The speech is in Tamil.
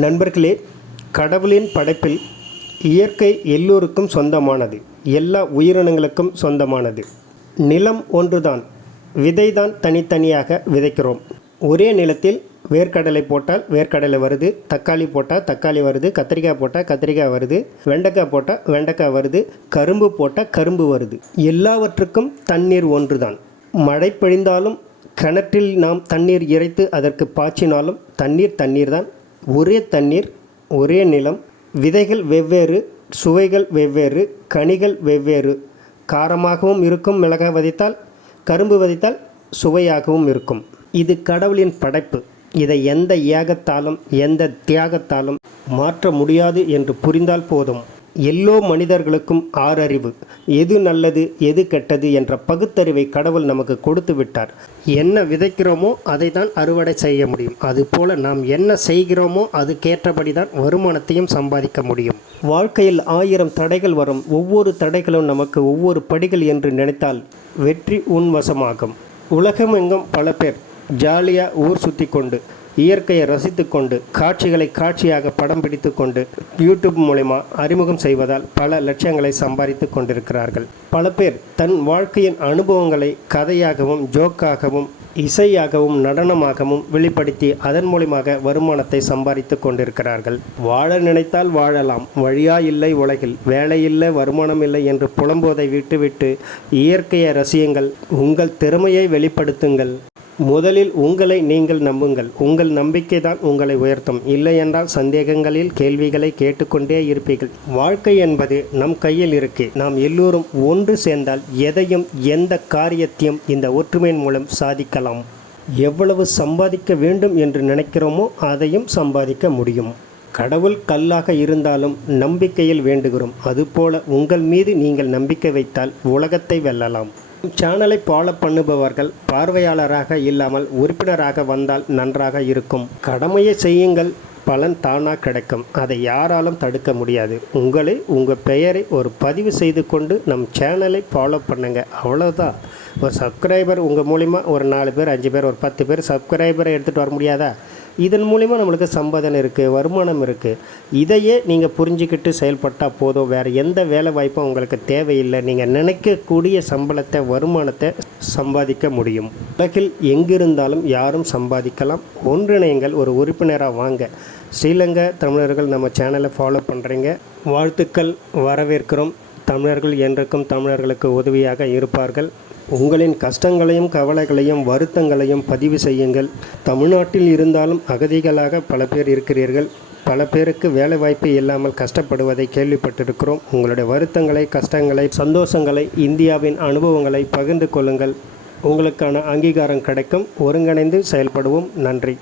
நண்பர்களே கடவுளின் படைப்பில் இயற்கை எல்லோருக்கும் சொந்தமானது. எல்லா உயிரினங்களுக்கும் சொந்தமானது. நிலம் ஒன்றுதான். விதைதான் தனித்தனியாக விதைக்கிறோம். ஒரே நிலத்தில் வேர்க்கடலை போட்டால் வேர்க்கடலை வருது தக்காளி போட்டால் தக்காளி வருது கத்திரிக்காய் போட்டால் கத்திரிக்காய் வருது வெண்டைக்காய் போட்டால் வெண்டைக்காய் வருது கரும்பு போட்டால் கரும்பு வருது. எல்லாவற்றுக்கும் தண்ணீர் ஒன்றுதான். மழை பொழிந்தாலும் கிணற்றில் நாம் தண்ணீர் இறைத்து அதற்கு பாய்ச்சினாலும் தண்ணீர் தண்ணீர் தான் ஒரே தண்ணீர் ஒரே நிலம் விதைகள் வெவ்வேறு சுவைகள் வெவ்வேறு கனிகள் வெவ்வேறு. காரமாகவும் இருக்கும் மிளகாய் விதைத்தால் கரும்பு விதைத்தால் சுவையாகவும் இருக்கும். இது கடவுளின் படைப்பு. இதை எந்த ஏகத்தாலும் எந்த தியாகத்தாலும் மாற்ற முடியாது என்று புரிந்தால் போதும். எல்லோ மனிதர்களுக்கும் ஆறறிவு. எது நல்லது எது கெட்டது என்ற பகுத்தறிவை கடவுள் நமக்கு கொடுத்து விட்டார். என்ன விதைக்கிறோமோ அதை தான் அறுவடை செய்ய முடியும். அதுபோல நாம் என்ன செய்கிறோமோ அதுக்கேற்றபடி தான் வருமானத்தையும் சம்பாதிக்க முடியும். வாழ்க்கையில் ஆயிரம் தடைகள் வரும். ஒவ்வொரு தடைகளும் நமக்கு ஒவ்வொரு படிகள் என்று நினைத்தால் வெற்றி உன் வசமாகும் உலகமெங்கும் பல பேர் ஜாலியாக ஊர் சுற்றி கொண்டு இயற்கையை ரசித்து கொண்டு காட்சிகளை காட்சியாக படம் பிடித்து கொண்டு யூடியூப் மூலிமா அறிமுகம் செய்வதால் பல லட்சியங்களை சம்பாதித்து கொண்டிருக்கிறார்கள். பல பேர் தன் வாழ்க்கையின் அனுபவங்களை கதையாகவும் ஜோக்காகவும் இசையாகவும் நடனமாகவும் வெளிப்படுத்தி அதன் மூலியமாக வருமானத்தை சம்பாதித்து கொண்டிருக்கிறார்கள். வாழ நினைத்தால் வாழலாம். வழியா இல்லை உலகில். வேலை இல்லை வருமானம் இல்லை என்று புலம்புவதை விட்டுவிட்டு இயற்கையை ரசியுங்கள். உங்கள் திறமையை வெளிப்படுத்துங்கள். முதலில் உங்களை நீங்கள் நம்புங்கள். உங்கள் நம்பிக்கை தான் உங்களை உயர்த்தும். இல்லை என்றால் சந்தேகங்களில் கேள்விகளை கேட்டுக்கொண்டே இருப்பீர்கள். வாழ்க்கை என்பது நம் கையில் இருக்கு. நாம் எல்லோரும் ஒன்று சேர்ந்தால் எதையும் எந்த காரியத்தையும் இந்த ஒற்றுமையின் மூலம் சாதிக்கலாம். எவ்வளவு சம்பாதிக்க வேண்டும் என்று நினைக்கிறோமோ அதையும் சம்பாதிக்க முடியும். கடவுள் கல்லாக இருந்தாலும் நம்பிக்கையில் வேண்டுகிறோம். அதுபோல உங்கள் மீது நீங்கள் நம்பிக்கை வைத்தால் உலகத்தை வெல்லலாம். சேனலை ஃபாலோ பண்ணுபவர்கள் பார்வையாளராக இல்லாமல் உறுப்பினராக வந்தால் நன்றாக இருக்கும். கடமையை செய்யுங்கள். பலன் தானாக கிடைக்கும். அதை யாராலும் தடுக்க முடியாது. உங்களை உங்கள் பெயரை ஒரு பதிவு செய்து கொண்டு நம் சேனலை ஃபாலோ பண்ணுங்கள் அவ்வளோதான் ஒரு சப்ஸ்கிரைபர் உங்கள் மூலிமா ஒரு நாலு பேர் அஞ்சு பேர் ஒரு பத்து பேர் சப்ஸ்கிரைபரை எடுத்துகிட்டு வர முடியாதா? இதன் மூலிமா நம்மளுக்கு சம்பாதனை இருக்குது வருமானம் இருக்குது இதையே நீங்கள் புரிஞ்சுக்கிட்டு செயல்பட்டால் போதும். வேறு எந்த வேலை வாய்ப்பும் உங்களுக்கு தேவையில்லை. நீங்கள் நினைக்கக்கூடிய சம்பளத்தை வருமானத்தை சம்பாதிக்க முடியும். உலகில் எங்கிருந்தாலும் யாரும் சம்பாதிக்கலாம். ஒன்றிணையங்கள் ஒரு உறுப்பினராக வாங்க. ஸ்ரீலங்கா தமிழர்கள் நம்ம சேனலை ஃபாலோ பண்ணுறீங்க வாழ்த்துக்கள் வரவேற்கிறோம். தமிழர்கள் என்றைக்கும் தமிழர்களுக்கு உதவியாக இருப்பார்கள். உங்களின் கஷ்டங்களையும் கவலைகளையும் வருத்தங்களையும் பதிவு செய்யுங்கள். தமிழ்நாட்டில் இருந்தாலும் அகதிகளாக பல பேர் இருக்கிறீர்கள். பல பேருக்கு வேலைவாய்ப்பு இல்லாமல் கஷ்டப்படுவதை கேள்விப்பட்டிருக்கிறோம். உங்களுடைய வருத்தங்களை கஷ்டங்களை சந்தோஷங்களை இந்தியாவின் அனுபவங்களை பகிர்ந்து கொள்ளுங்கள். உங்களுக்கான அங்கீகாரம் கிடைக்கும். ஒருங்கிணைந்து செயல்படுவோம். நன்றி.